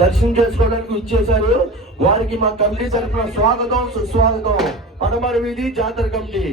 దర్శనం చేసుకోవడానికి ఇచ్చేశారు. వారికి మా కమిటీ తరఫున స్వాగతం సుస్వాగతం. పడమర వీధి జాతర కమిటీ.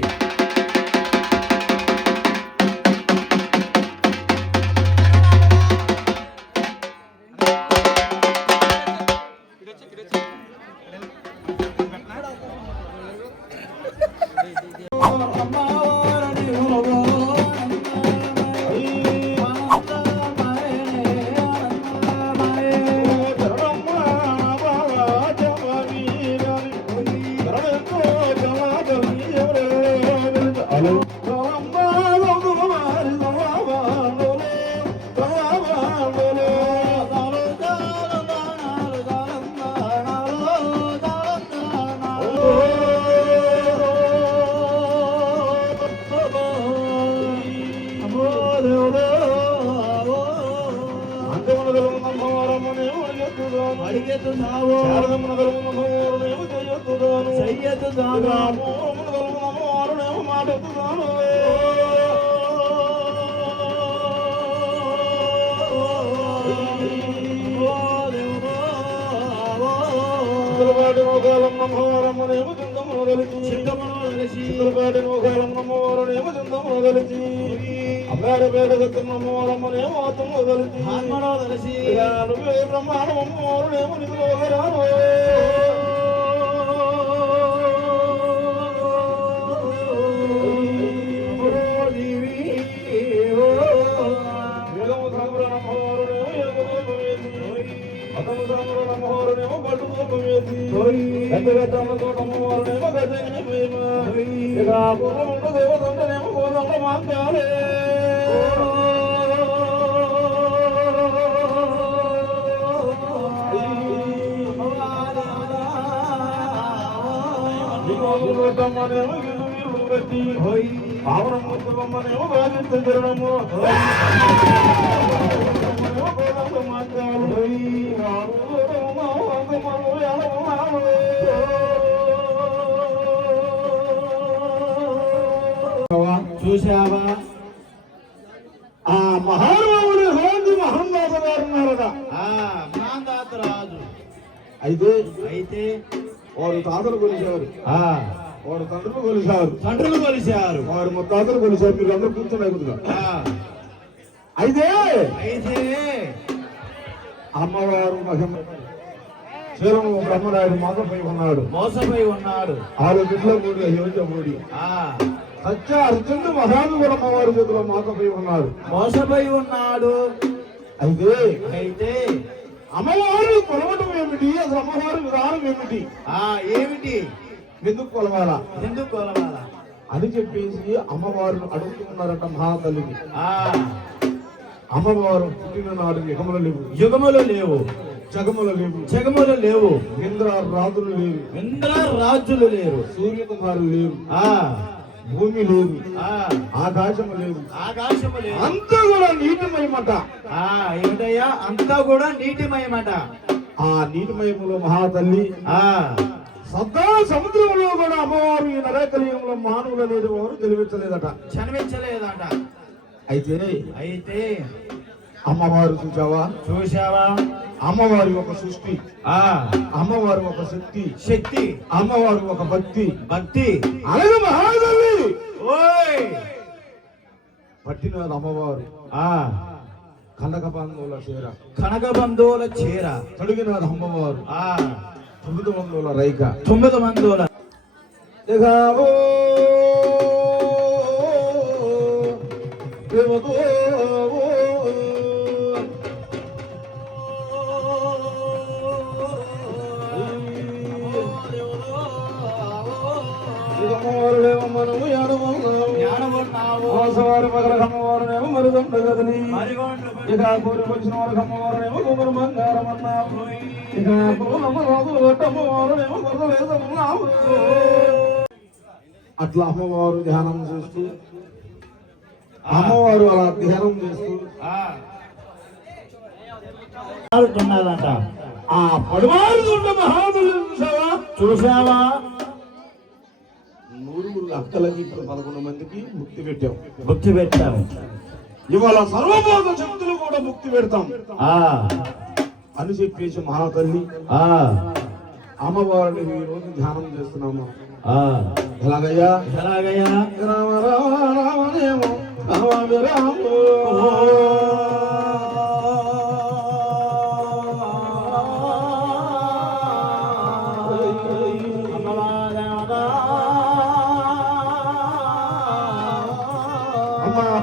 చూసావా ఆ మహానుభావుడు రాజు మహందాత గారు ఉన్నారట. మహందాత రాజు అయితే వారు తాతలు కొలిచారు, వారు తండ్రులు కొలిచారు, వారు ముత్తాతలు కొలిచారు. మీరు అందరూ కూర్చొని కొద్దిగా. అయితే అమ్మవారు మహిమ శ్రీరామ బ్రహ్మరాయుడు మోసపై ఉన్నాడు. 6 బిడ్డల మూడి అయోధ్య మూడి సత్య అర్జునుడు మహానుభావుడు అమ్మవారి చేతిలో మోసపై ఉన్నాడు. అయితే అమ్మవారు కొలవటం ఏమిటి? అసలు అమ్మవారి విధానం ఏమిటి? ఎందుకు కొలవాలా అని చెప్పేసి అమ్మవారిని అడుగుతున్నారట మహాతల్లిని. అమ్మవారు పుట్టిన నాడు యుగములు లేవు, జగములు లేవు, ఇంద్ర రాజులు లేరు, సూర్యకుమారులు లేరు, భూమి లేదు, ఆకాశము లేదు, అంతా కూడా నీటిమయమట. ఏమిటయ్యా? అంతా కూడా నీటిమయమట. ఆ నీటిమయములో మహాతల్లి సదా సముద్రంలో కూడా అమ్మవారు ఈ నరేకలియంలో మానవులు అనేది వారు జన్మించలేదట. అయితే అమ్మవారు చూసావా? అమ్మవారి ఒక సృష్టి, అమ్మవారు ఒక శక్తి, అమ్మవారు ఒక భక్తి. అలాగే మహాతల్లి పట్టినది అమ్మవారు కనకబంధువుల చీర తొడిగినది అమ్మవారు 9 మందుల రైక 9 మందుల వారి మగల అమ్మవారునేమో మరుదండ గదిని, ఇక కోరి వచ్చిన వారికి అమ్మవారునేమో గుమరు బంగారం అన్నాము, ఇక అమ్మవారునేమో గుర్రలేదన్నాము. అట్లా అమ్మవారు ధ్యానం చేస్తూ అమ్మవారు అలా ధ్యానం చేస్తూ ఆ పడువారు మహాదులు చూసావా? 100 అక్కలకి ఇప్పుడు 11 మందికి భక్తి పెట్టాము. ఇవాళ సర్వబోధ శక్తులు కూడా ముక్తి పెడతాం ఆ అని చెప్పేసి మహాతల్లి ఆ అమ్మవారిని ఈ రోజు ధ్యానం చేస్తున్నాము. ఆ ఎలాగయ్యా? ఎలాగయ్యా? రామ రామ రామనేమో రామ రామో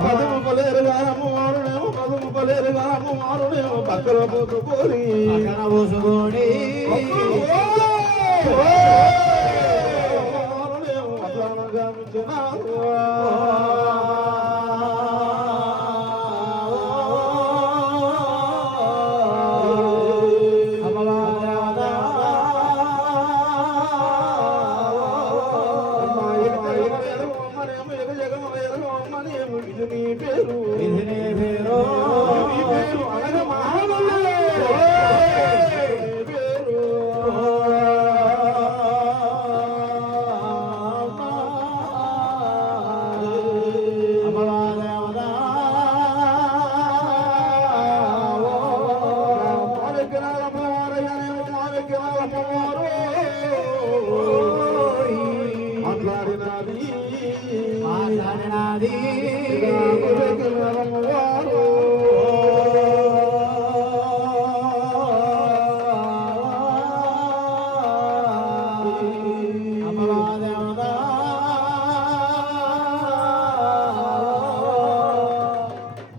పదము పలేరుగా అమ్మవారునేమో పదము పలేరుగా అమ్మవారునేమో పక్కన పోసుకొని పోసుకొని అమ్మవారునేమో అట్లానగా మించినారు. మాట్లాడినది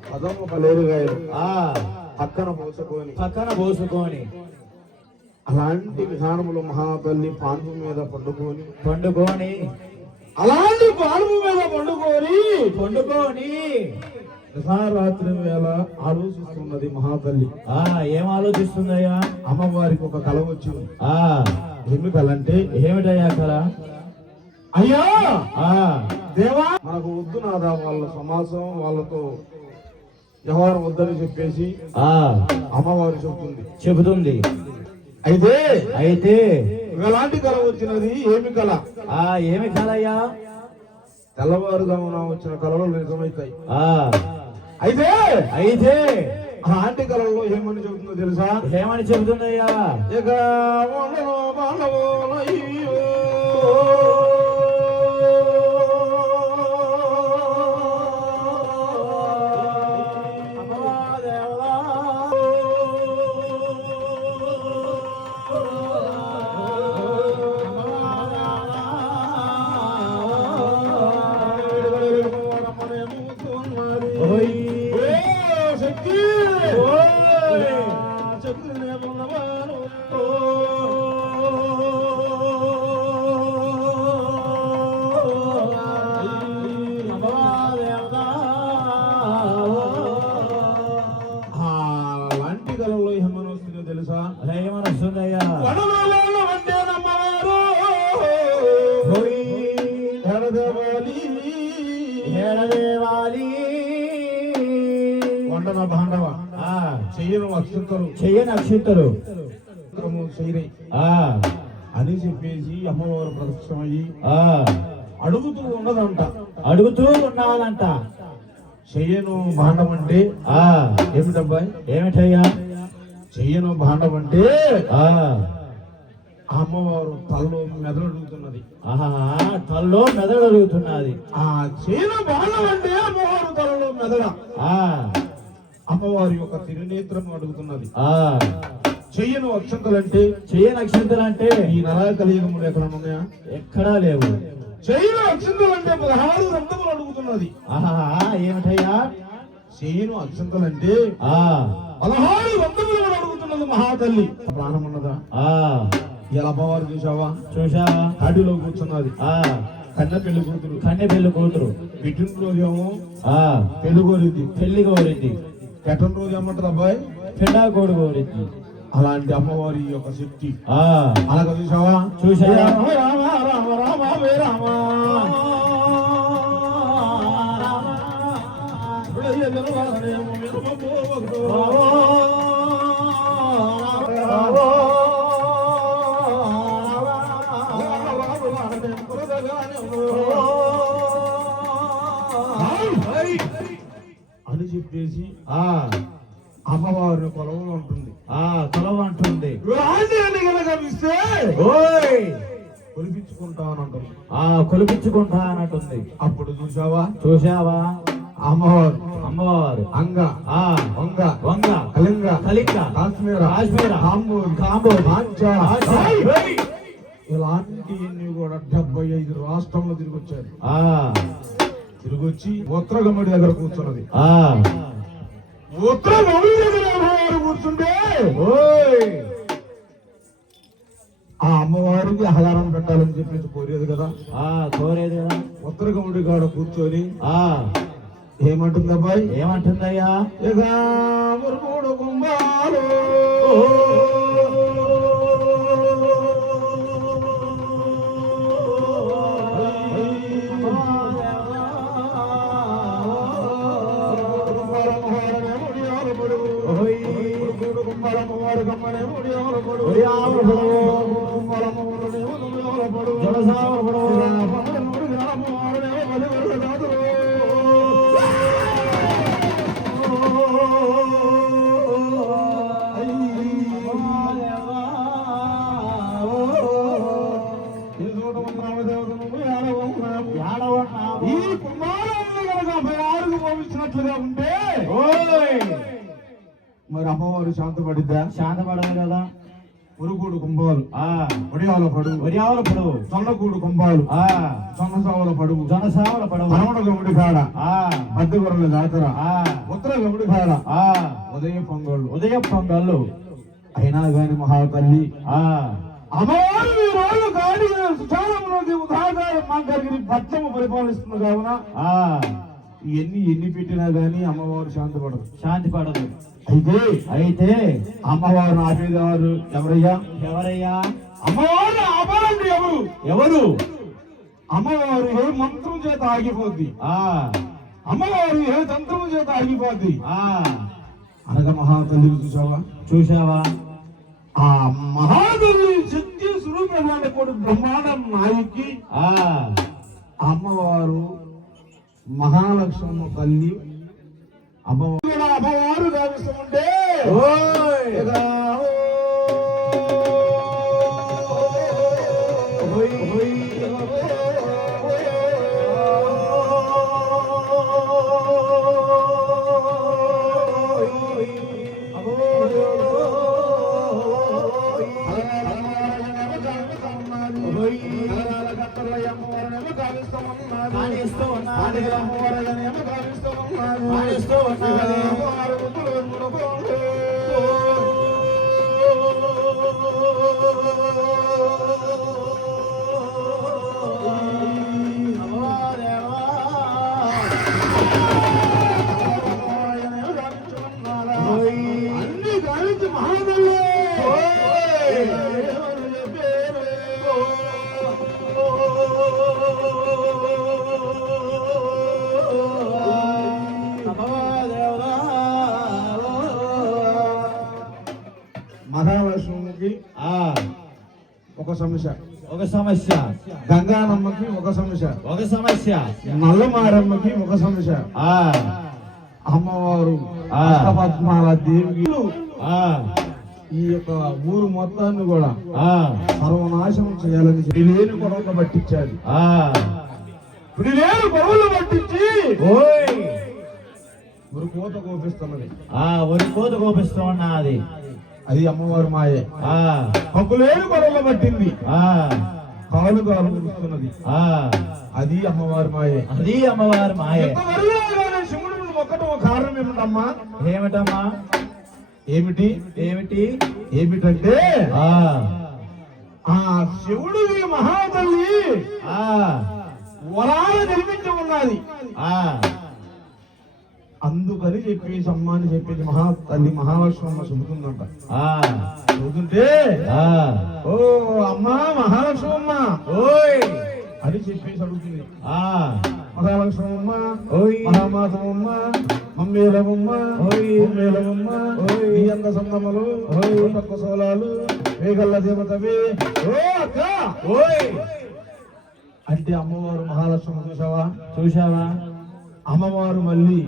పదము పలేరుగా ఆ పక్కన పోసుకొని అలాంటి విధానములు మహాతల్లి పాన్పు మీద పండుకొని అలాంటి పాన్పు మీద పండుకొని రాత్రి వేళ ఆలోచిస్తున్నది మహాతల్లి. ఆ ఏం ఆలోచిస్తుందయ్యా? అమ్మవారికి ఒక కల వచ్చింది. ఆ ఏమి కలంటే ఏమిటయ్యా కల? అయ్యా ఆ దేవా మనకు వద్దు నాదా వాళ్ళ సమాసం వాళ్ళతో వ్యవహారం వద్దని చెప్పేసి ఆ అమ్మవారు చెబుతుంది. అయితే ఎలాంటి కళ వచ్చినది? ఏమి కళ? ఆ ఏమి కలయ్యా? తెల్లవారుజామున వచ్చిన కళలు నిజమవుతాయి. అయితే అలాంటి కళల్లో ఏమని చెబుతుందో తెలుసా? ఏమని చెబుతుందయ్యా? ఇక చెయ్యని అక్షింతలు అని చెప్పేసి అమ్మవారు ప్రత్యక్షమయ్యి అడుగుతూ ఉన్నదంట. చెయ్యను భాండం అంటే ఏమిటబ్బాయి? ఏమిటయ్యా? చెయ్యను భాండం అంటే అమ్మవారు తలలో మెదడు అడుగుతున్నది. తలలో మెదడు అడుగుతున్నది. చెయ్యను భాండం అంటే అమ్మవారు తలలో మెదడ. అమ్మవారి యొక్క తిరునేత్రం అడుగుతున్నది. చెయ్యను అక్షంతలంటే ఈ నరాయ కలియుగములు ఎక్కడ ఉన్నాయా? ఎక్కడా లేవు. చెయ్యను అక్షంతలంటే 16 రంగములు అడుగుతున్నది. ఏమిటయ్యా? చెయ్యను అక్షంతలంటే 16 రంగములు అడుగుతున్నది మహాతల్లి. ప్రాణమున్నదా? ఇలా అమ్మవారు చూసావా? కాటిలో కూర్చున్నది. కన్నె పెళ్లి కూతురు బిడ్డిన రోజేమో పెళ్లి కోరింది. ఎట్టం రోజు ఏమంటారు అబ్బాయి? పెండా కోడి కోరింది. అలాంటి అమ్మవారి యొక్క శక్తి అలాగ చూసావా? రామ రామ రామ రామ అని చెప్పేసి ఆ అమ్మవారిని కొలవలు ఉంటుంది. కొలవ అంటుంది. రాండి అని కనుక ఓయ్ కొలిపించుకుంటానంటుంది. కొలిపించుకుంటా అన్నట్టుంది. అప్పుడు చూశావా అమ్మవారు అమ్మవారు అంగ వంగ వంగ కళింగ కాశ్మీర కాంబోజ్ ఇలాంటివన్నీ కూడా 75 రాష్ట్రంలో తిరిగి వచ్చారు. తిరిగి వచ్చి ఉత్తరగమ్మడి దగ్గర కూర్చున్నది. ఉత్తరగమ్మడి దగ్గర అమ్మవారు కూర్చుంటే ఆ అమ్మవారికి ఆహారం పెట్టాలని చెప్పేసి కోరేది కదా. ఉత్తరగమ్మడి కాడ కూర్చొని ఏమంటుంది అబ్బాయి? ఏమంటుందయ్యా? ఇక మురుగుడు కుంభాలు ఈ కుమారుడు కనుక 16కు పంపించినట్లుగా ఉంటే మరి అమ్మవారు శాంతపడిద్దా? శాంతపడదు కదా. ఉరుగుడు కుంభాలు ఒడియాల పడుగు సొన్నకూడు కుంభాలు సొన్నసావుల పడుగు హనుమడ గముడి కాడ మధ్యగొర్రెల జాతర ఉత్తర గముడి కాడ ఉదయ పొంగళ్ళు అయినా గాని మహాతల్లి అమ్మవారు ఈ రోజు గాడి సుచారంలోకి ఉదాహరణ మాంకరిగిరి పట్నము పరిపాలిస్తుంది కావున ఎన్ని పెట్టినా గాని అమ్మవారు శాంతి పడదు. అయితే అమ్మవారు ఆపేవారు ఎవరయ్యా? అమ్మవారు ఆపాలండి ఎవరు? అమ్మవారు ఏ మంత్రం చేత ఆగిపోద్ది, అమ్మవారు ఏ తంత్రం చేత ఆగిపోద్ది అనగా మహాతల్లి చూసావా? ఆ మహాతల్లి శక్తి స్వరూపమైన కూడా బ్రహ్మాండం నాయకి అమ్మవారు మహాలక్ష్మమ్మ తల్లి అమ్మవారు గావిస్తుంటే అన్ని గావించి మహాదల్లే మహాలక్ష్మికి ఒక సమస్య గంగానమ్మకి ఒక సమస్య నల్లమారమ్మకి ఒక సమస్య అమ్మవారు అష్టపద్మాల దేవి ఈ యొక్క ఊరు మొత్తాన్ని కూడా సర్వనాశనం చేయాలని లేని గొడవలు పట్టించాలి. లేని గొడవలు పట్టించి ఒక కోత కోపిస్తున్నది. అది అమ్మవారు మాయే. హక్కులేని గొడవలు పట్టింది, కాలు కురుస్తున్నది. అది అమ్మవారి మాయే. శివుడు మొక్కటం కారణం ఏమిటమ్మా? ఏమిటంటే ఆ శివుడికి మహాతల్లి వరాలు నిర్మించి ఉన్నది. అందుకని చెప్పేసి అమ్మ అని చెప్పేసి మహాతల్లి మహాలక్ష్మమ్మ చెబుతుందంట. చెబుతుంటే ఓ అమ్మా మహాలక్ష్మమ్మ అని చెప్పేసి అడుగుతుంది. మహాలక్ష్మమ్మ మహామాతమ్మ మమ్మేలమ్మ నీ అంద సన్నమ్మలు తక్కువ సోలాలు వేగల్ల దేవతవే అక్క అంటే అమ్మవారు మహాలక్ష్మమ్మ చూసావా? అమ్మవారు మళ్ళీ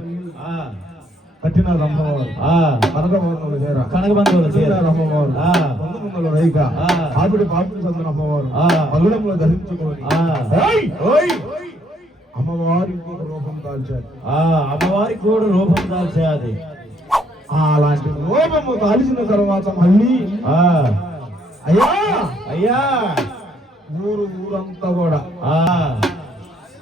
కట్టినారు అమ్మవారు ఆ కనకబంధువుల చీర కనకబంధువుల చీర అమ్మవారు ఆ పొందుముందుల రైక ఆ ఆవిడ పాపిడి చంద్ర అమ్మవారు ఆ పగడంలో ధరించుకొని ఆ ఓయ్! ఓయ్! అమ్మవారి ఇంకొక రూపం దాల్చారు ఆ అమ్మవారికి కూడా రూపం దాల్చేది. అలాంటి రూపము దాల్చిన తర్వాత మళ్ళీ ఆ అయ్యా అయ్యా ఊరంతా కూడా ఆ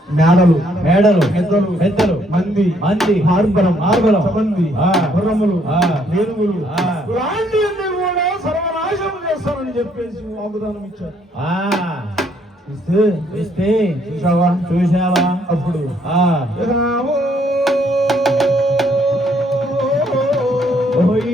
మేడలు మేడలు పెద్దలు పెద్దలు మంది మంది మార్బలం మార్బలం మంది ఆ గుర్రములు ఆ ఏనుగులు ఆ ఇలాంటివన్నీ కూడా సర్వనాశనం చేస్తారని చెప్పేసి వాగ్దానం ఇచ్చారు. ఆ ఇస్తే ఇస్తే చూసావా చూసావా అప్పుడు ఆ ఇక ఓయ్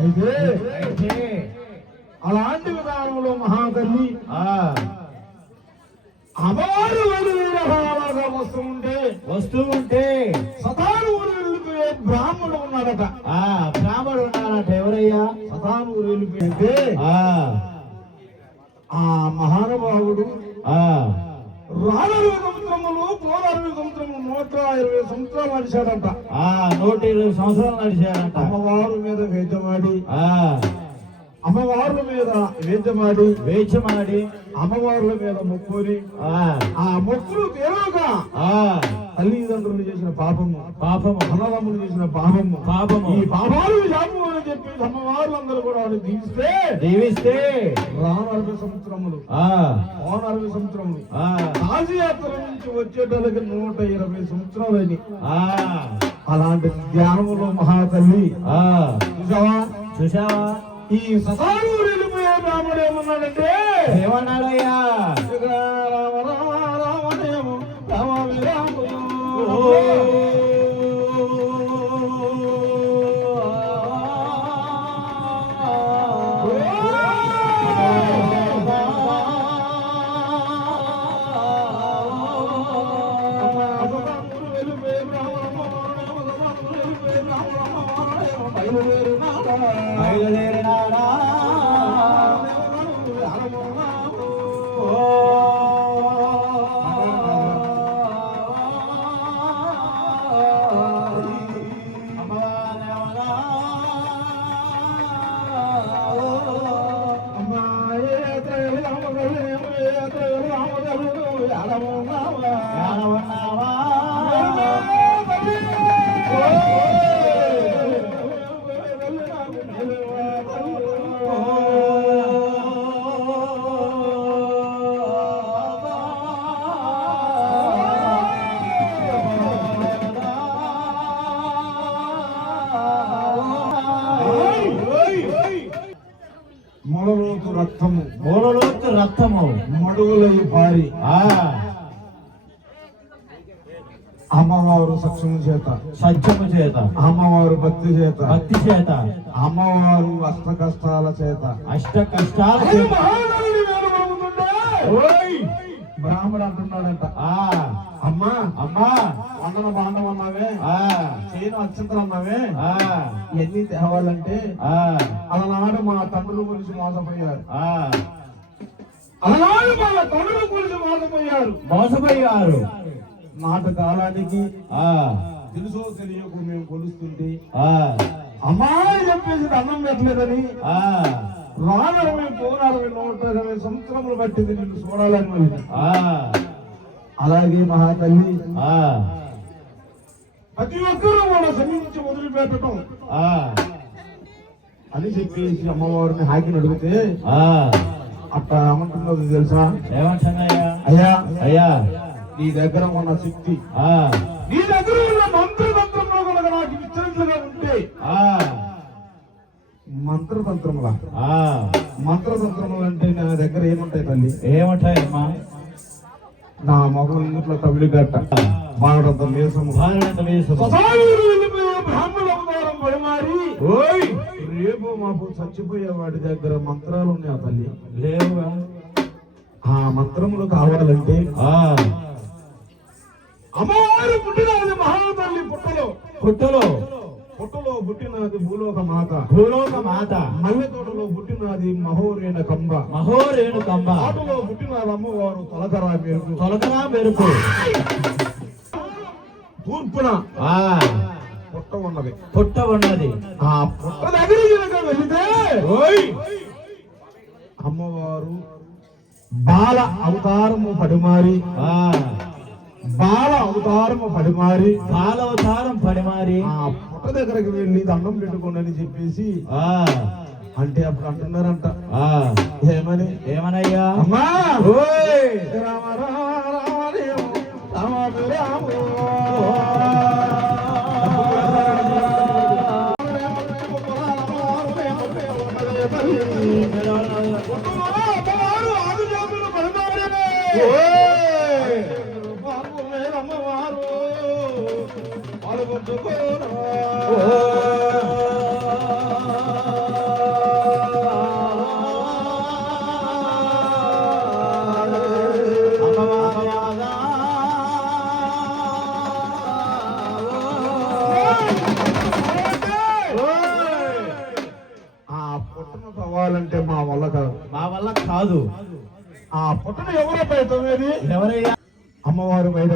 అయితే అలాంటి విధానంలో మహాతల్లి అమ్మవారు వేరువేరుగా వస్తూ ఉంటే సతానూరు వెళ్ళిపోయే బ్రాహ్మణుడు ఉన్నాడట. ఆ బ్రాహ్మడు ఉన్నారట. ఎవరయ్యా? సతానూరు వెళ్ళిపోయితే ఆ మహానుభావుడు ఆ 60 సంవత్సరములు 60 సంవత్సరములు 120 సంవత్సరాలు నడిచాడంట. 120 సంవత్సరాలు నడిచాడంట. అమ్మవారు మీద వేచమాడి వేచమాడి అమ్మవార్ల మీద మొక్కుని ఆ మొక్కులు దేవుగా తల్లిదండ్రులు చేసిన పాపము అన్నదమ్ములు చేసిన పాపము ఈ పాపాలు శాపము అని చెప్పి అమ్మవార్లందరూ కూడా దీవిస్తే 40 సంవత్సరములు 40 సంవత్సరములు కాశీయాత్ర నుంచి వచ్చేటోళ్ళకి 120 సంవత్సరాలని అలాంటి ధ్యానములో మహాతల్లి చూసావా ఈ సతానూరు వెళ్ళిపోయే బ్రాహ్మణుడు ఏమన్నాడంటే ఏమన్నాడయ్యా? రామదేవం రామ బయలుదేరినాడా? మూలలోతు రక్తము మడుగులై పారి అమ్మవారు సత్యము చేత అమ్మవారు భక్తి చేత అమ్మవారు అష్ట కష్టాల చేత బ్రాహ్మడు అంటున్నాడంట అమ్మా వందన బాండం అన్నావే చేయను అత్యంతలు అన్నావే ఎన్ని తేవాలంటే అలనాడు మా తండ్రుల గురించి మోసపోయారు నాటి కాలానికి తెలుసో తెలియకు మేము కొలుస్తుంటే అమ్మాయి చెప్పేసి అన్నం పెట్టలేదని రానరవై 120 సంవత్సరములు పట్టింది నిన్ను చూడాలని మరి అలాగే మహాతల్లి ప్రతి ఒక్కరూ కూడా సమీపించి వదిలిపెట్టడం అని చెప్పేసి అమ్మవారిని హాకిని అడిగితే అట్లా ఏమంటున్నది తెలుసా? అయ్యా అయ్యా నీ దగ్గర ఉన్న శక్తి నీ దగ్గర ఉన్న మంత్రతంత్రంలో కనుక నాకు ఇచ్చినట్లుగా ఉంటే మంత్రతంత్రములు అంటే నా దగ్గర ఏముంటాయి తల్లి? ఏముంటాయమ్మా? నా మొగలు ఇంట్లో తమిళ గట్ట బాగడంత వేసము బ్రాహ్మణ అవతారం పడిమారి రేపు మాకు చచ్చిపోయే వాడి దగ్గర మంత్రాలు ఉన్నాయి తల్లి. లేవుగా ఆ మంత్రములు కావాలంటే అమ్మవారు పుట్టినది మహాతల్లి పుట్టలో పుట్టలో పుట్టినది భూలోక మాత మల్లె తోటలో పుట్టినది మహోరేణ కంబ ఆటలో పుట్టినది అమ్మవారు తొలకరా మెరుపు తూర్పున పుట్ట ఉన్నది ఆ పుట్ట దగ్గరికి వెళితే అమ్మవారు బాల అవతారము పడిమారి ఆ పుట్ట దగ్గరికి వెళ్ళి దండం పెట్టుకోండి అని చెప్పేసి అంటే అప్పుడు అంటున్నారంట ఏమనయ్యా అమ్మా రామ కావాలంటే మా వల్ల కాదు ఆ పుట్టను ఎవరో బయటది ఎవరయ్యా అమ్మవారు బయట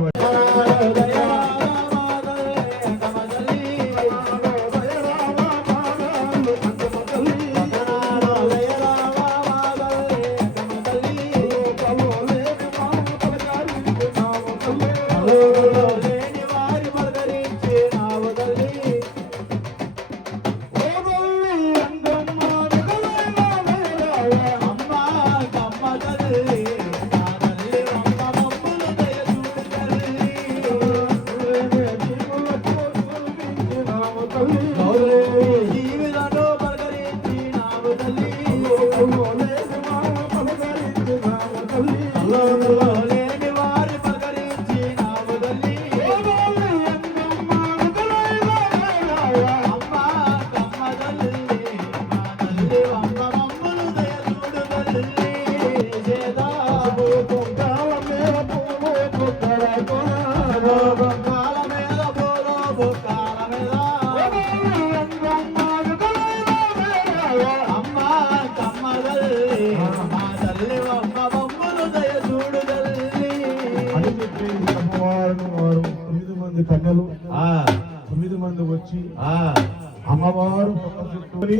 కన్యలు 9 మంది వచ్చి అమ్మవారు చుట్టుకొని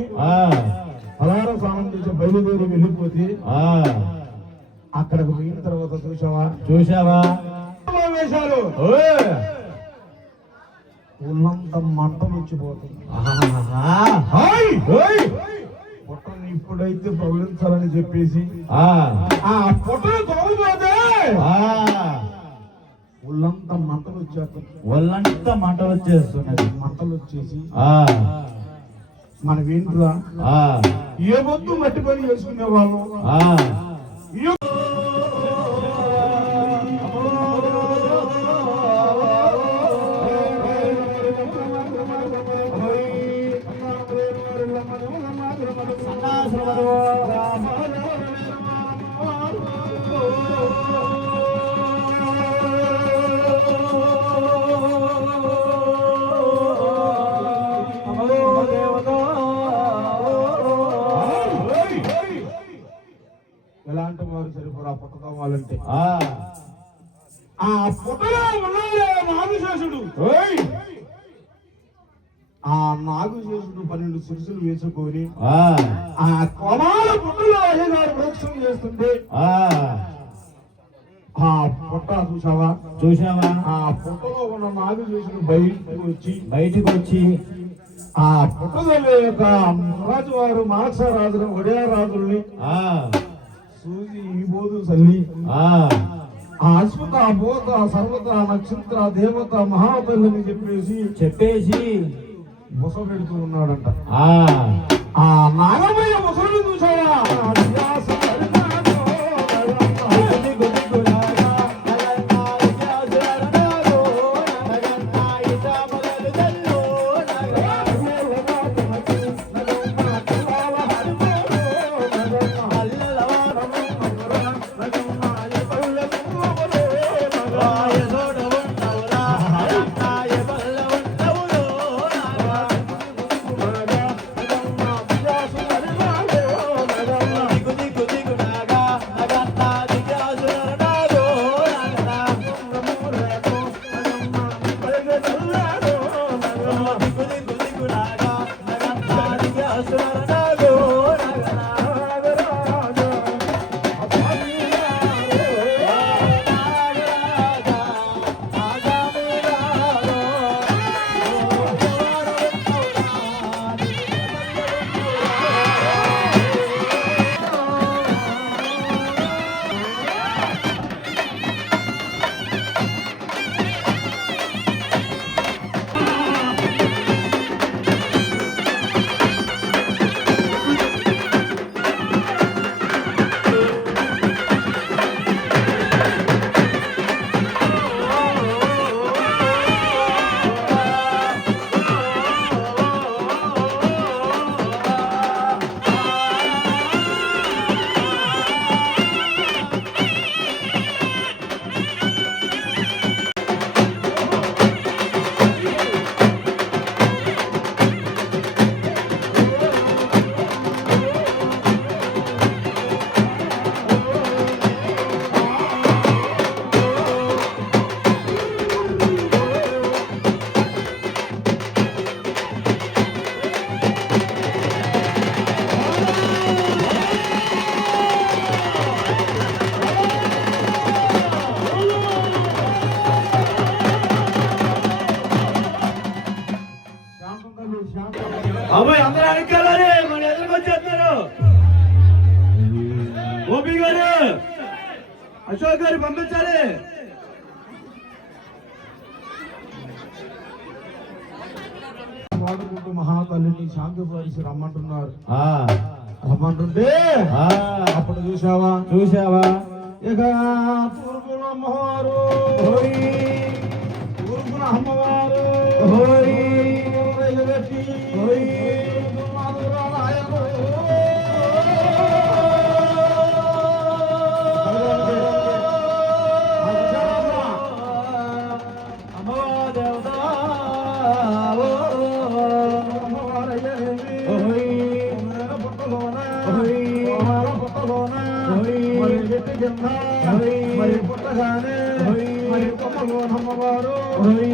అలార స్నానం చేసి బయలుదేరి వెళ్ళిపోతే అక్కడికి పోయిన తర్వాత చూసావా వేశారు ఒళ్ళంత మంటలు వచ్చిపోతుంది పొట్టను ఇప్పుడైతే పవిలించాలని చెప్పేసి ఆ పొట్టను తొలగిపోతే ఒళ్ళంతా మంటలు వచ్చేస్తున్నది మంటలు వచ్చేసి మన ఇంట్లో ఏ వద్దు మట్టి పని చేసుకునే వాళ్ళు ఎలాంటి వారు సరిపడా పుట్ట కావాలంటే ఆ పుట్టలో ఉన్నాడే నాగశేషుడు ఆ నాగశేషుడు 12 శిరసులు వేసుకొని ఆ కొమాల పుట్టలో అయ్యగారు ప్రోక్షణ చేస్తుంటే ఆ పుట్ట చూసావా ఆ పుట్టలో ఉన్న నాగశేషుడు బయటికి వచ్చి ఆ పుట్టదల్లి యొక్క రాజువారు మానసరాజులు ఒడియారాజుల్ని సూది ఈ బోధు సల్లి అశ్వత భూత సర్వత నక్షత్ర దేవత మహాతల్లిని చెప్పేసి ముస పెడుతూ ఉన్నాడంట ఆ నాగమయ్య ముసలిని చూసావా అబ్బాయి అందరూ అడగాలి, మన ఎదురుకు వచ్చేస్తారు. ఓపి గారు, అశోక్ గారు పంపించాలి. వాడుకుంటూ మహాతల్లిని శాంతి పరిచి రమ్మంటున్నారు. రమ్మంటుంటే అప్పుడు చూసావా ఇక తూర్పున అమ్మవారు పెట్టి మరి పుట్టగానే మరి కొమ్మలో అమ్మవారు ఉండి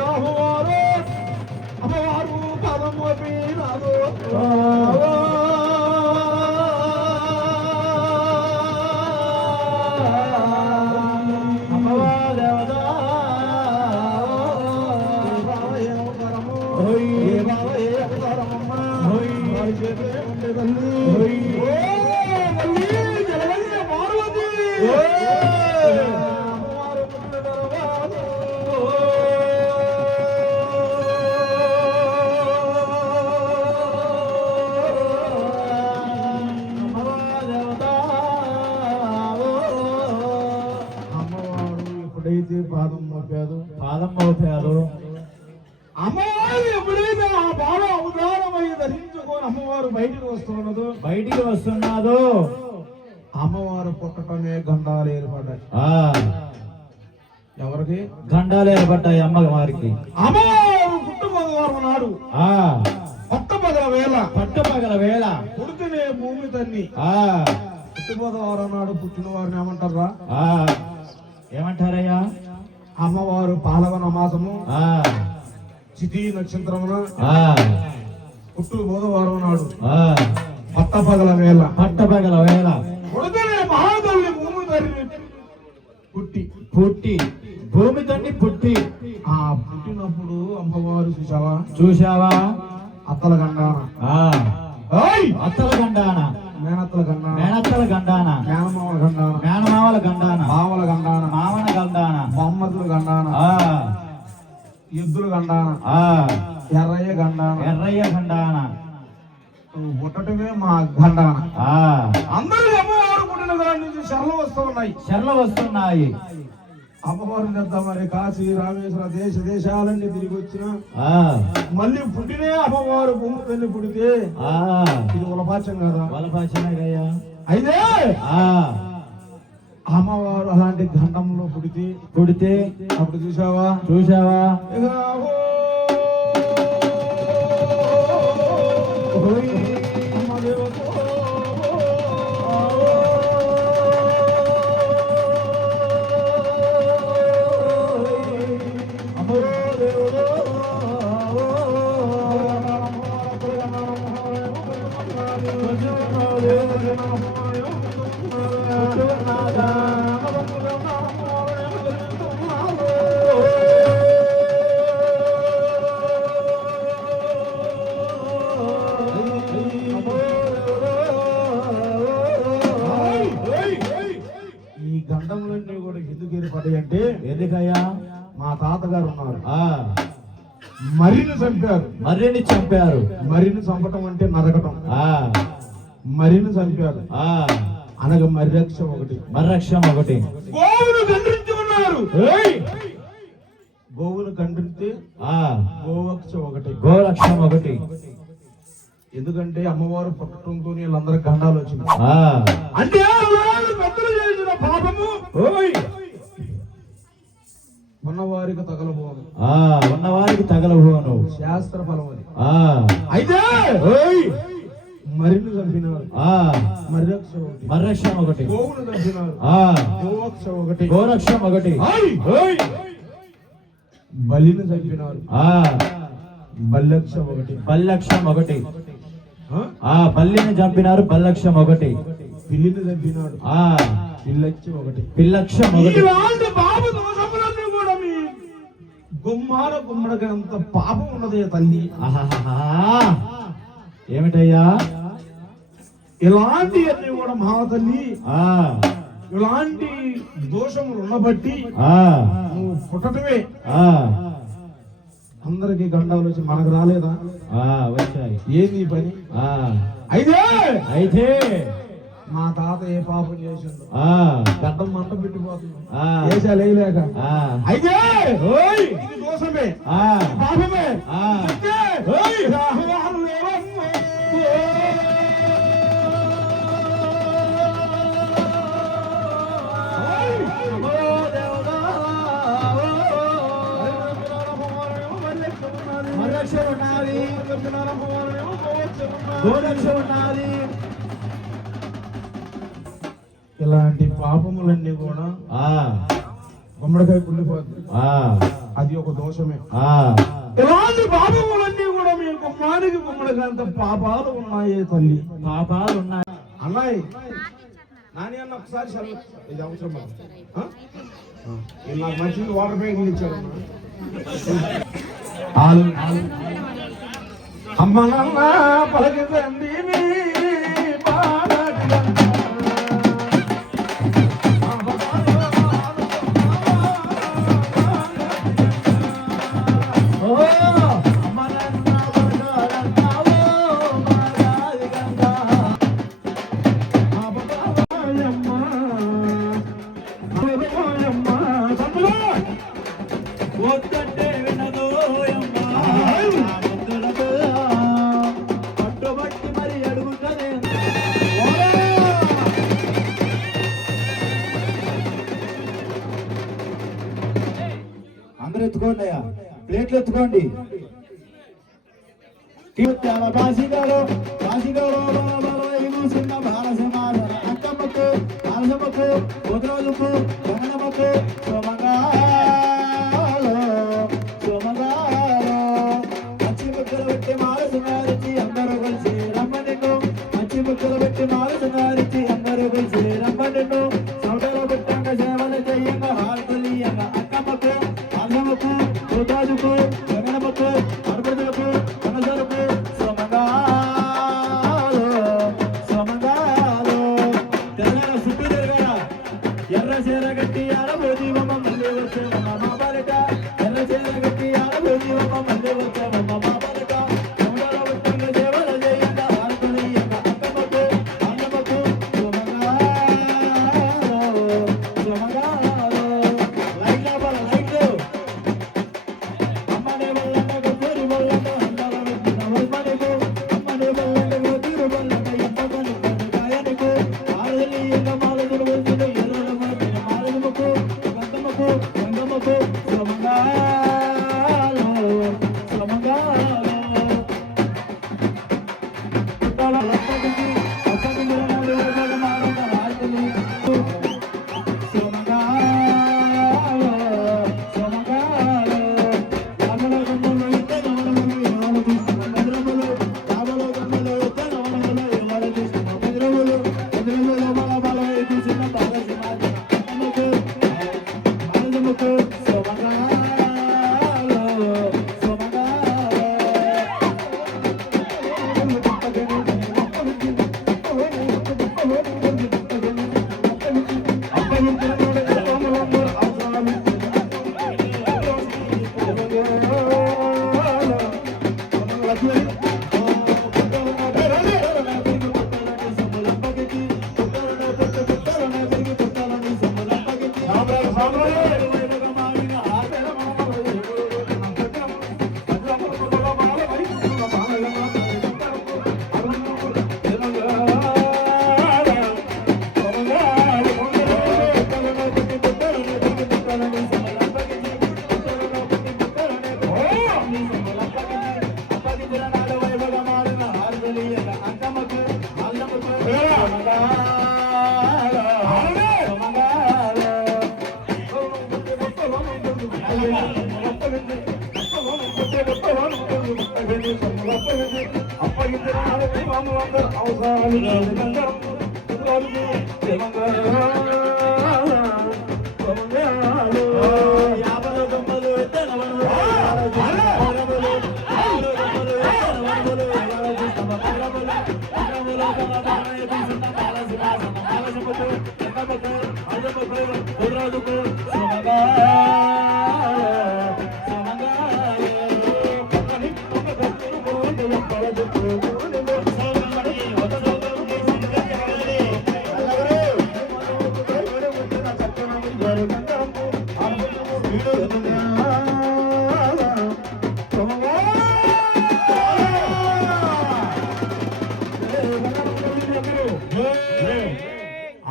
అమ్మవారు పదము పీనాదు ఎప్పుడైతే పాదం మోపారు అమ్మవారు ఎప్పుడైతే ఆ బాల అవతారమై ధరించుకొని అమ్మవారు బయటికి వస్తున్నాదో అమ్మవారు పుట్టటమే గండాలు ఏర్పడ్డాయి. ఎవరికి గండాలు ఏర్పడ్డాయి? అమ్మవారికి. అమ్మవారు పుట్టుమగవారు నాడు పట్టపగల వేళ పుడితేనే భూమి తన్ని పుట్టుమగవారు నాడు పుట్టిన వారిని ఏమంటారా? ఏమంటారయ్యా? అమ్మవారు పాల్గొన మాసము చితి నక్షత్రమున పుట్టు బుధవారం నాడు పట్టపగల వేళ పుడితేనే మహాతల్లి భూమి తల్లి పుట్టి భూమి తండ్రి పుట్టి పుట్టినప్పుడు అమ్మవారు చూసావా? అత్తల గండాన మేనత్తల గండాన మేనమావల గండాన మావల గండాన బొమ్మతుల గండాన ఎద్దుల గండాన ఎర్రయ్య గండాన పుట్టటమే మా గండాన. అందరూ అమ్మవారు పుట్టిన దాని నుంచి శరలు వస్తున్నాయి. అమ్మవారిని తెద్దామని కాశీ రామేశ్వర దేశాలన్నీ తిరిగి వచ్చిన మళ్ళీ పుట్టినే అమ్మవారు భూమి తల్లి పుడితే ఇది ఉలపాచం కదా? అయితే అమ్మవారు అలాంటి గండంలో పుడితే అప్పుడు చూసావా? ఈ గండంలన్నీ కూడా ఎందుకు ఏర్పడ్డాయి అంటే, ఎందుకయ్యా? మా తాతగారు ఉన్నారు, మర్రిని చంపారు. మర్రిని చంపటం అంటే నరకటం. మర్రిని చంపారు అనగా మర్రక్షం ఒకటి. గోవును ఖండించి ఉన్నారు. గోవును ఖండిస్తే గోలక్షం ఒకటి. ఎందుకంటే అమ్మవారు పుట్టడంతో వీళ్ళందరూ గండాలు వచ్చింది. అంటే పెద్దలు చేసిన పాపము ఉన్నవారికి తగలబోను శాస్త్ర ఫలం అది. అయితే మరిని చంపినారు, మర్రక్ష ఒకటి, మర్రక్షం ఒకటి, గోవును చంపినారు, గోవక్ష ఒకటి, గోరక్షం ఒకటి, బలిని చంపినారు, బల్లక్షం ఒకటి, బల్లక్షం ఒకటి, బల్లిని చంపినారు, బల్లక్షం ఒకటి, పిల్లిని చంపినాడు, పిల్లక్షం ఒకటి, పిల్లక్షం ఒకటి. ఇలాంటి పాప దోషములన్నీ కూడా మీ గుమ్మాల గుమ్మడికంత పాపం ఉన్నదే తల్లి. ఏమిటయ్యా ఇలాంటివన్నీ కూడా మా తల్లి, ఇలాంటి దోషములు ఉన్నబట్టి నువ్వు పుట్టటమే. అందరికి గండాలు వచ్చి మనకు రాలేదా? వచ్చాయి. ఏంది పని? అయితే మా తాత ఏ పాపం చేసిండు, గడ్డం మంట పెట్టిపోతుంది, లేక అయితే ఇది దోషమే, పాపమే. ఇలాంటి పాపములన్నీ కూడా గుమ్మడికాయ కుళ్ళిపోతుంది, అది ఒక దోషమే. ఇలాంటి పాపములన్నీ కూడా మీ గుమ్మానికి గుమ్మడికాయ అంత పాపాలు ఉన్నాయే తల్లి, పాపాలు ఉన్నాయి అన్నాయి. నాని అన్న ఒకసారి ఇది అవసరం, నాకు మంచిది వాటర్ ప్యాకెట్లు ఇచ్చారు. అమ్మ నాన్న పలకిందండి అందరూ ఎత్తుకోండి అయ్యా, ప్లేట్లు ఎత్తుకోండి. బాసిగారు అక్కమ్మకు అలసమ్మకు పొద్దురోజుకు గంగనమ్మకు సోమగారు మంచి ముక్కలు పెట్టి మాలసుగారికి అందరూ కలిసి రమ్మనిను, మంచి ముక్కలు పెట్టి మాలసుగారికి అందరూ కలిసి రమ్మనిను. సౌటలో పెట్టంగ సేవలు చెయ్యంగా హారతులియంగా అక్కమ్మకు అలసమ్మకు పొద్దురోజుకు గంగనమ్మకు అడుగులకు కనసరకు తెలంగాణ చుట్టూ తిరగడ ఎర్ర చీర గట్టి ఆడబోదీవమ్మ మళ్ళీ వచ్చామమ్మ మా బాలిక, ఎర్ర చీర గట్టి ఆడబోదీవమ్మ మళ్ళీ వచ్చామమ్మ మా బాలిక. సౌండలో పెట్టంగ సేవలు చేయంగా హారతులియంగా అక్కమ్మకు అన్నమ్మకు లైట్లు అమ్మనే వల్లంట గొప్పరి వల్లంట అందాల పెట్టిన వల్మనికు, అమ్మనే వల్లంట గొప్పరి వల్లంట ఎంతమని కాయనికు ఆరలియంగా మాలదుడు వెళ్తున్న ఎర్రల మారిన మాలదుముకు గంగమ్మకు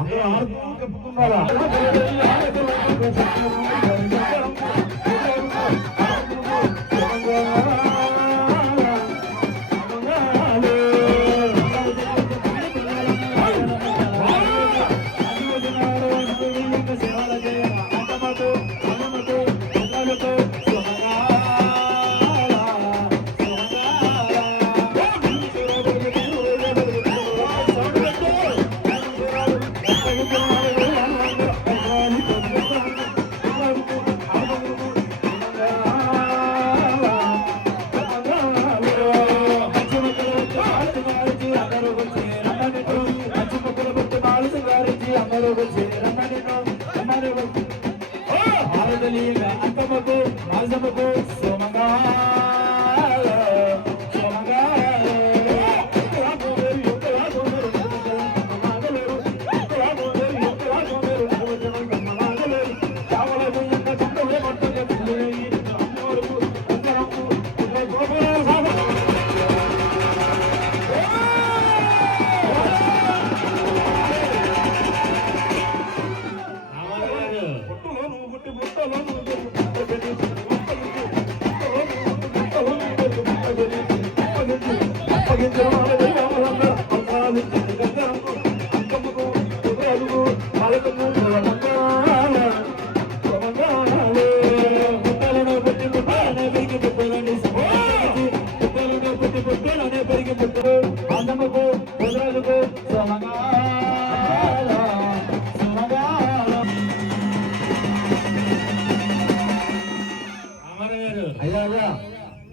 అందరూ ఆడుతూ చెప్పుకున్నారా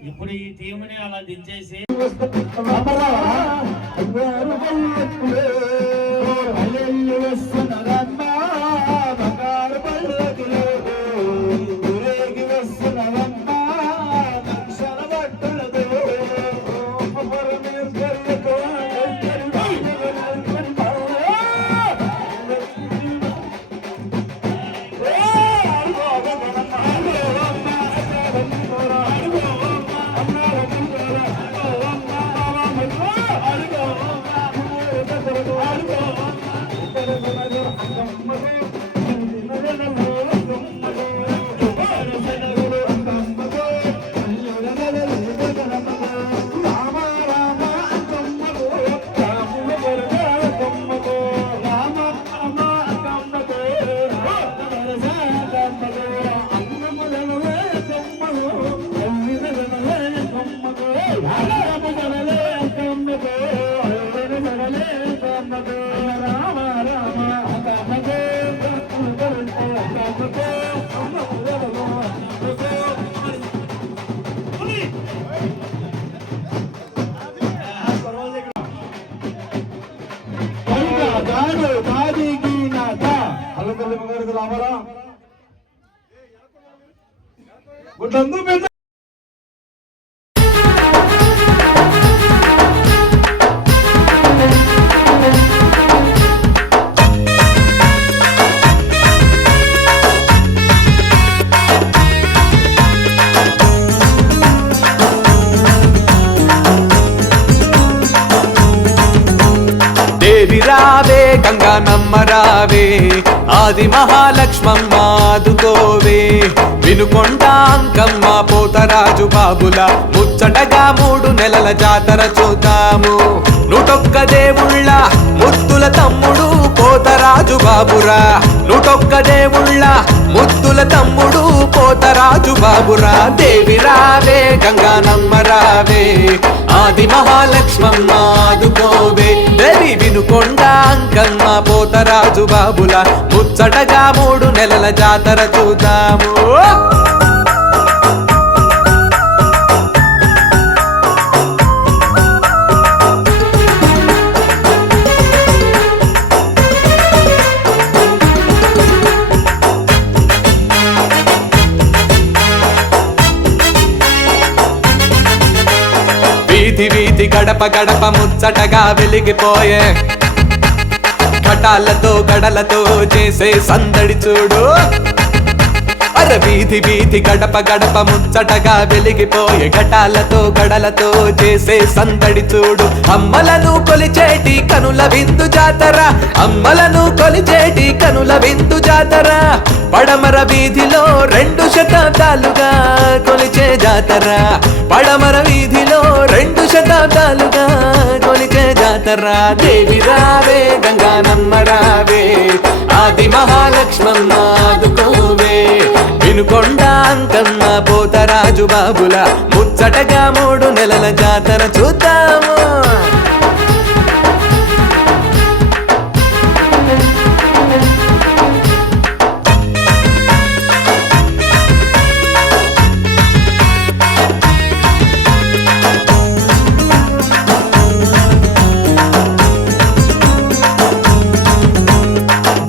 ఇప్పుడు ఈ టీంని అలా దించేసి రావే గంగా నమ్మరావే ఆది మహాలక్ష్మమ్మ ఆదుకోవే వినుకొండ అంకమ్మ పోతరాజు బాబుల ముచ్చటగా 3 నెలల జాతర చూద్దాము 101 దేవుళ్ళ ముత్తుల తమ్ముడు పోతరాజు బాబురా, 101 దేవుళ్ళ ముద్దుల తమ్ముడు పోతరాజు బాబురా. దేవి రావే గంగానమ్మ రావే, ఆది మహాలక్ష్మమ్మ ఆదుకోవే. దేవి వినుకొండ అంకమ్మ పోతరాజు బాబుల ముచ్చటగా 3 నెలల జాతర చూద్దాము. వీధి వీధి గడప గడప ముచ్చటగా వెలిగిపోయే, కటాలతో గడలతో చేసే సందడి చూడు. అర వీధి వీధి గడప గడప ముచ్చటగా వెలిగిపోయే, కటాలతో గడలతో చేసే సందడి చూడు. అమ్మలను కొలిచేటి కనుల విందు జాతర, అమ్మలను కొలిచేటి కనుల విందు జాతర. పడమర వీధిలో 2 శతాబ్దాలుగా కొలిచే జాతర, పడమర వీధిలో 2 శతాబ్దాలుగా కొలిచే జాతర. దేవి రావే గంగానమ్మ రావే, ఆది మహాలక్ష్మమ్మ ఆదుకోవే. వినుకొండ అంకమ్మ పోతరాజు బాబుల ముచ్చటగా 3 నెలల జాతర చూద్దాము.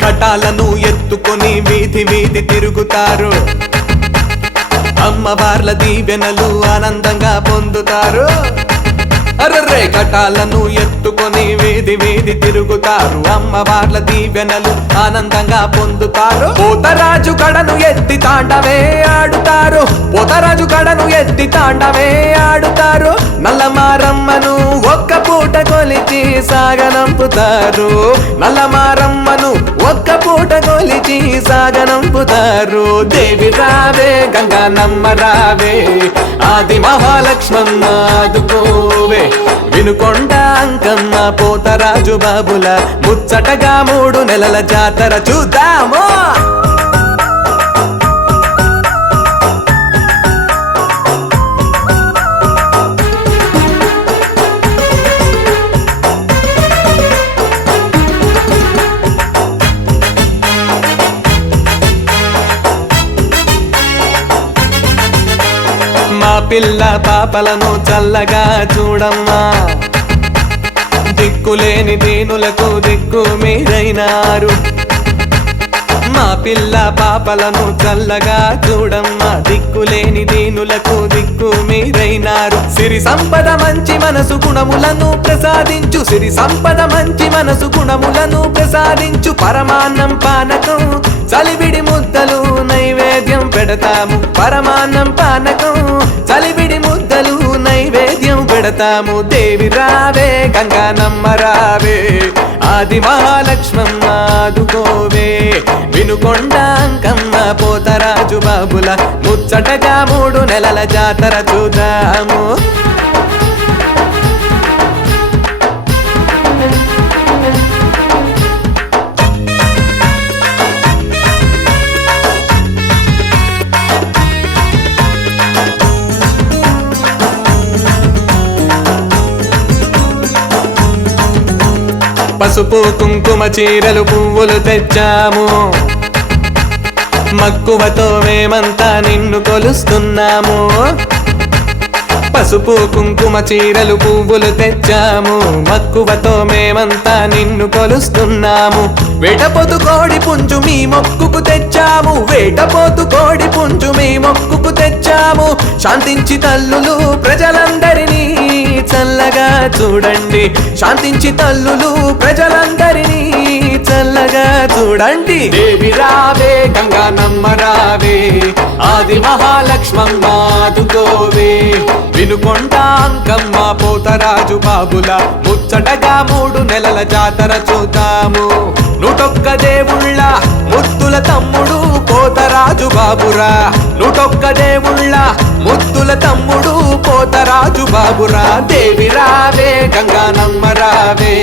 కటాలను ఎత్తుకొని వీధి వీధి తిరుగుతారు, అమ్మవార్ల దీవెనలు ఆనందంగా పొందుతారు. అర్రే కటాలను ఎత్తుకొని వీధి వీధి తిరుగుతారు, అమ్మవార్ల దీవెనలు ఆనందంగా పొందుతారు. పోతరాజు కడను ఎత్తి తాండవే ఆడుతారు, పోతరాజు కడను ఎత్తి తాండవే ఆడుతారు. నల్లమారమ్మను ఒక్క పూట కొలిచి సాగనంపుతారు, నల్లమారమ్మను ఒక్క పూట కొలిచి సాగనంపుతారు. దేవి రావే గంగానమ్మ రావే, ఆది మహాలక్ష్మమ్మ ఆదుకోవే. వినుకొండ అంకమ్మ పోతరాజు బాబుల ముచ్చటగా 3 నెలల జాతర చూద్దాము. మా పిల్ల పాపలను చల్లగా చూడమ్మా, దిక్కులేని దీనులకు దిక్కు మీరైనారు. మా పిల్ల పాపలను చల్లగా చూడమ్మా, దిక్కులేని దీనులకు దిక్కు మీరైనారు. సిరి సంపద మంచి మనసు గుణములను ప్రసాదించు, సిరి సంపద మంచి మనసు గుణములను ప్రసాదించు. పరమాన్నం పానకం చలివిడి ముద్దలు నైవేద్యం పెడతాము, పరమాన్నం పానకం చలివిడి ముద్దలు నైవేద్యం పెడతాము. దేవి రావే గంగానమ్మ రావే, ఆది మహాలక్ష్మమ్మ ఆదుకోవే. వినుకొండ అంకమ్మ పోతరాజు బాబుల ముచ్చటగా 3 నెలల జాతర చూద్దాము. పసుపు కుంకుమ చీరలు పువ్వులు తెచ్చాము, మక్కువతో మేమంతా నిన్ను కొలుస్తున్నాము. పసుపు కుంకుమ చీరలు పువ్వులు తెచ్చాము, మక్కువతో మేమంతా నిన్ను కొలుస్తున్నాము. వేటపోతు కోడి పుంజు మీ మొక్కుకు తెచ్చాము, వేటపోతు కోడి పుంజు మీ మొక్కుకు తెచ్చాము. శాంతించి తల్లులు ప్రజలందరినీ చల్లగా చూడండి, శాంతించి తల్లులు ప్రజలందరినీ చల్లగా చూడండి. దేవి రావే గంగానమ్మ రావే, ఆది మహాలక్ష్మమ్మ ఆదుకోవే. వినుకొండ అంకమ్మ పోతరాజు బాబుల ముచ్చటగా 3 నెలల జాతర చూద్దాము. 101 దేవుళ్ళ ముద్దుల తమ్ముడు పోతరాజు బాబురా, 101 దేవుళ్ళ ముద్దుల తమ్ముడు పోతరాజు బాబురా. దేవి రావే గంగానమ్మ రావే,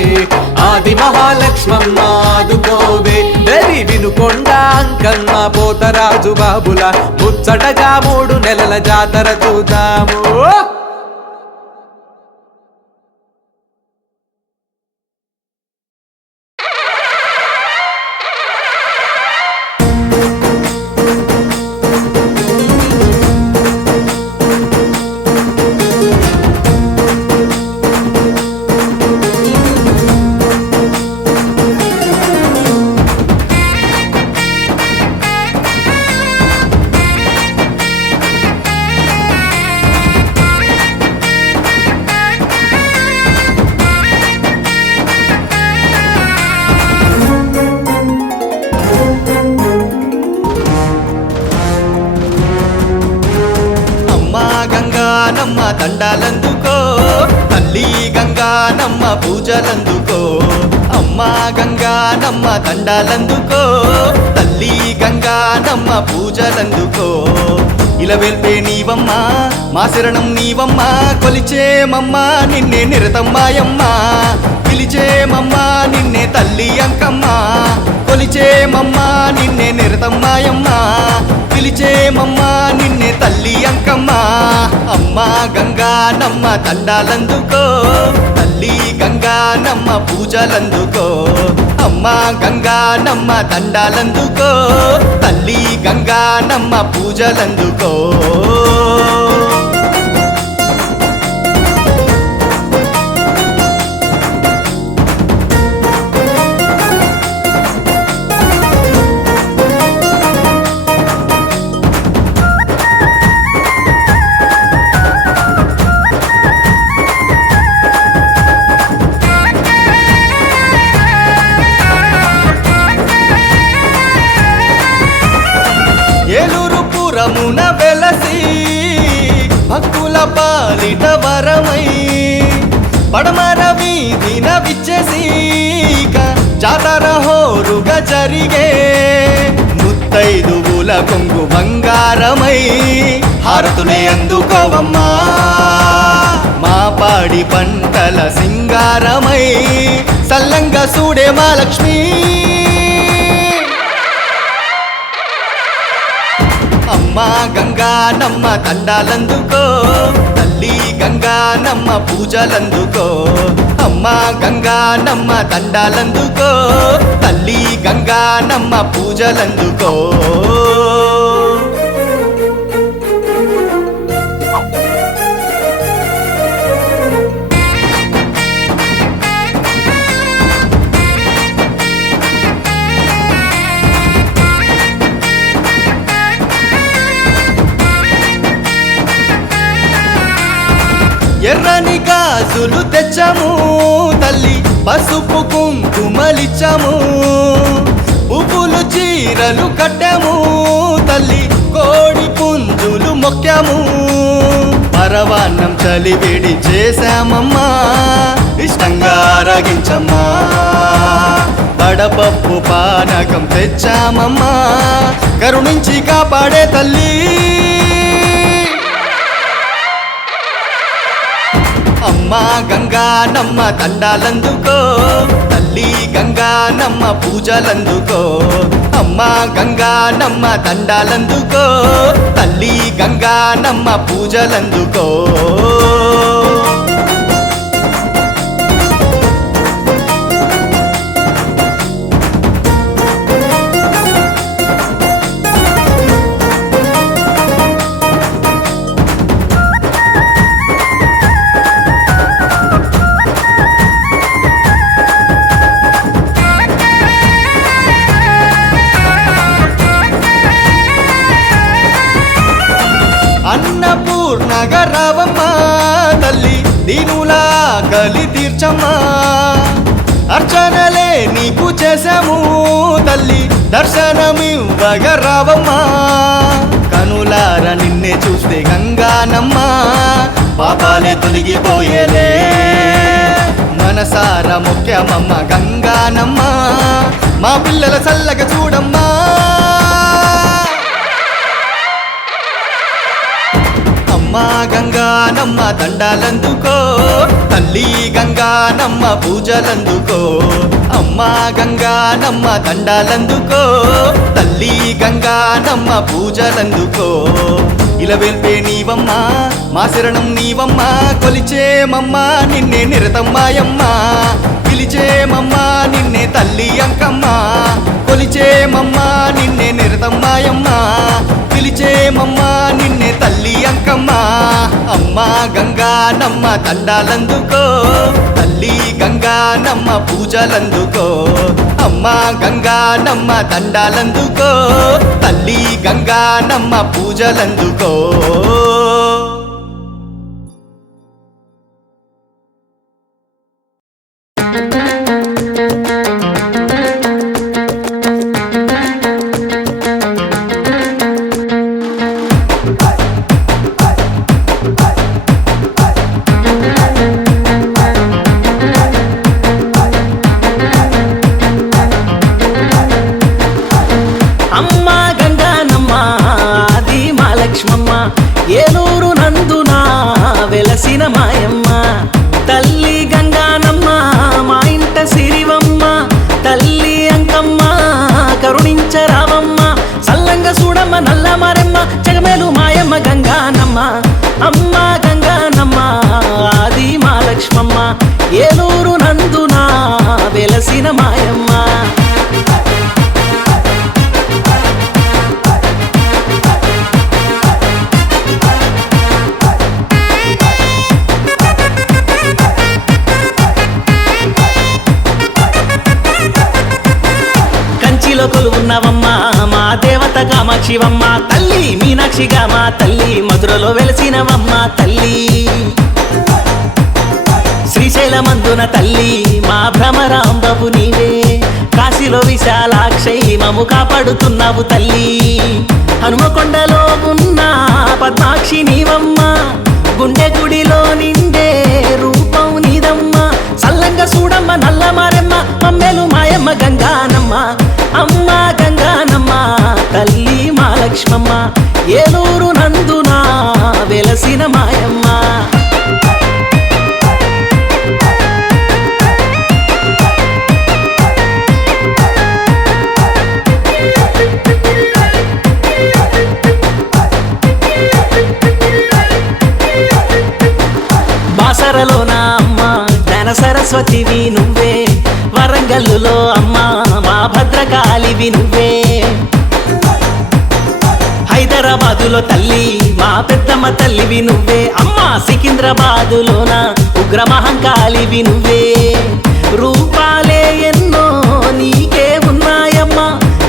ఆది మహాలక్ష్మమ్మ ఆదుకోవే. దేవి వినుకొండ అంకమ్మ పోతరాజు బాబుల ముచ్చటగా 3 నెలల జాతర చూద్దాము. గంగానమ్మ దండాలందుకో, తల్లి గంగానమ్మ పూజలందుకో. అమ్మ గంగానమ్మ దండాలందుకో, తల్లి గంగానమ్మ పూజలందుకో. ఇలా వెల్పే నీవమ్మ, మా శరణం నీవమ్మ. కొలిచేమమ్మ నిన్నే నిరతమ్మాయమ్మ, పిలిచేమమ్మ నిన్నే తల్లి అంకమ్మ. కొలిచేమమ్మ నిన్నే నిరతమ్మాయమ్మ, పిలిచేమమ్మ నిన్నే తల్లి అంకమ్మ. అమ్మ గంగానమ్మ దండాలందుకో, తల్లి గంగానమ్మ పూజలందుకో. అమ్మ గంగానమ్మ దండాలందుకో, తల్లి గంగానమ్మ పూజలందుకో. ఏలూరుపురమున వెలసి భక్తుల పాలిట వరమై, పడమర వీధిన విచ్చేసి జాతర హోరుగా జరిగే. ముత్తైదువుల కొంగు బంగారమై హారతులే అందుకోవమ్మా, మా పాడి పంటల సింగారమై సల్లంగా సూడే మా లక్ష్మీ. అమ్మ గంగానమ్మ దండాలందుకో, తల్లి గంగానమ్మ పూజలందుకో. అమ్మ గంగానమ్మ దండాలందుకో, తల్లి గంగానమ్మ పూజలందుకో. ఎర్రని గాజులు తెచ్చాము తల్లి, పసుపు కుంకుమలిచ్చాము. పువ్వులు చీరలు కట్టాము తల్లి, కోడి పుంజులు మొక్కాము. పరవాన్నం చలివిడి చేశామమ్మా, ఇష్టంగా ఆరగించమ్మా. వడపప్పు పానకం తెచ్చామమ్మా, కరుణించి కాపాడే తల్లి. అమ్మ గంగానమ్మ దండాలందుకో, తల్లి గంగానమ్మ పూజలందుకో. అమ్మ గంగానమ్మ దండాలందుకో, తల్లి గంగానమ్మ పూజలందుకో. అన్నపూర్ణగా రావమ్మ తల్లి, దీనులా కలి తీర్చమ్మా. అర్చనలే నీకు చేశాము తల్లి, దర్శనమివ్వగా రావమ్మా. కనులార నిన్నే చూస్తే గంగానమ్మ, పాపాలే తొలగిపోయేలే. మనసార ముఖ్యమమ్మ గంగానమ్మ, మా పిల్లల చల్లగా చూడమ్మా. అమ్మా గంగానమ్మ దండాలందుకో తల్లి గంగానమ్మ పూజలందుకో అమ్మా గంగానమ్మ దండాలందుకో తల్లి గంగానమ్మ పూజలందుకో ఇలవెల్పే నీవమ్మ మా శరణం నీవమ్మ కొలిచేమమ్మ నిన్నే నిరతమ్మాయమ్మ పిలిచేమమ్మ నిన్నే తల్లి అంకమ్మ కొలిచేమమ్మ నిన్నే నిరతమ్మాయమ్మ పిలిచేమమ్మ నిన్నే తల్లి అంకమ్మ అమ్మా గంగానమ్మ దండాలందుకో తల్లి గంగానమ్మ పూజలందుకో అమ్మా గంగానమ్మ దండాలందుకో తల్లి గంగానమ్మ పూజలందుకో ఏలూరు నందున వెలసిన మాయమ్మ తల్లి గంగానమ్మ మా ఇంట సిరివమ్మ తల్లి అంకమ్మ కరుణించరావమ్మ సల్లంగా చూడమ్మ నల్ల మారమ్మ జగమేలు మాయమ్మ గంగానమ్మ అమ్మ గంగానమ్మ ఆది మా లక్ష్మమ్మ ఏలూరు నందున వెలసిన మాయమ్మ కొలువున్నవమ్మ మా దేవత కామాక్షివమ్మ తల్లి మీనాక్షిగా మా తల్లి మధురలో వెలసినవమ్మ తల్లి శ్రీశైలమందున తల్లి మా భ్రమరాంబవు నీవే కాశీలో విశాలాక్షై మము కాపాడుతున్నావు తల్లి హనుమకొండలో ఉన్న పద్మాక్షి నీవమ్మ గుండె గుడిలో నిండే రూపం నీదమ్మ సల్లంగా చూడమ్మ నల్ల మారెమ్మ మమ్మేలు మాయమ్మ గంగానమ్మ అమ్మ గంగానమ్మ తల్లి మా లక్ష్మమ్మ ఏలూరు నందున వెలసిన మాయమ్మ బాసరలోన అమ్మ జ్ఞాన సరస్వతివి నువ్వే వరంగల్లులో అమ్మ మా భద్రకాళివి నువ్వే హైదరాబాదులో తల్లి మా పెద్దమ్మ తల్లివి నువ్వే అమ్మ సికింద్రాబాదులోన ఉగ్రమహంకాళివి నువ్వే రూపాలే ఎన్నో నీకే ఉన్నాయమ్మ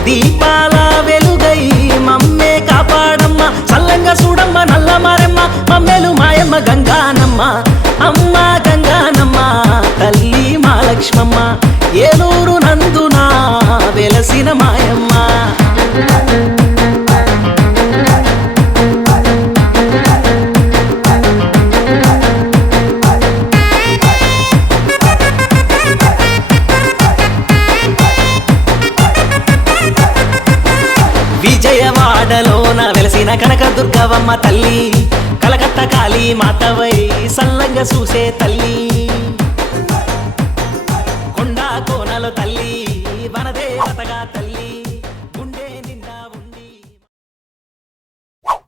దీపాల వెలుగై మమ్మే కాపాడమ్మ సల్లంగా చూడమ్మ నల్ల మారమ్మ మమ్మేలు మాయమ్మ గంగానమ్మ అమ్మ గంగానమ్మ తల్లి మా లక్ష్మమ్మ ఏలూరు నందున వెలసిన మాయమ్మ విజయవాడలోన వెలసిన కనకదుర్గవమ్మ తల్లి కలకత్తా కాళీ మాతవై సల్లంగా చూసే తల్లి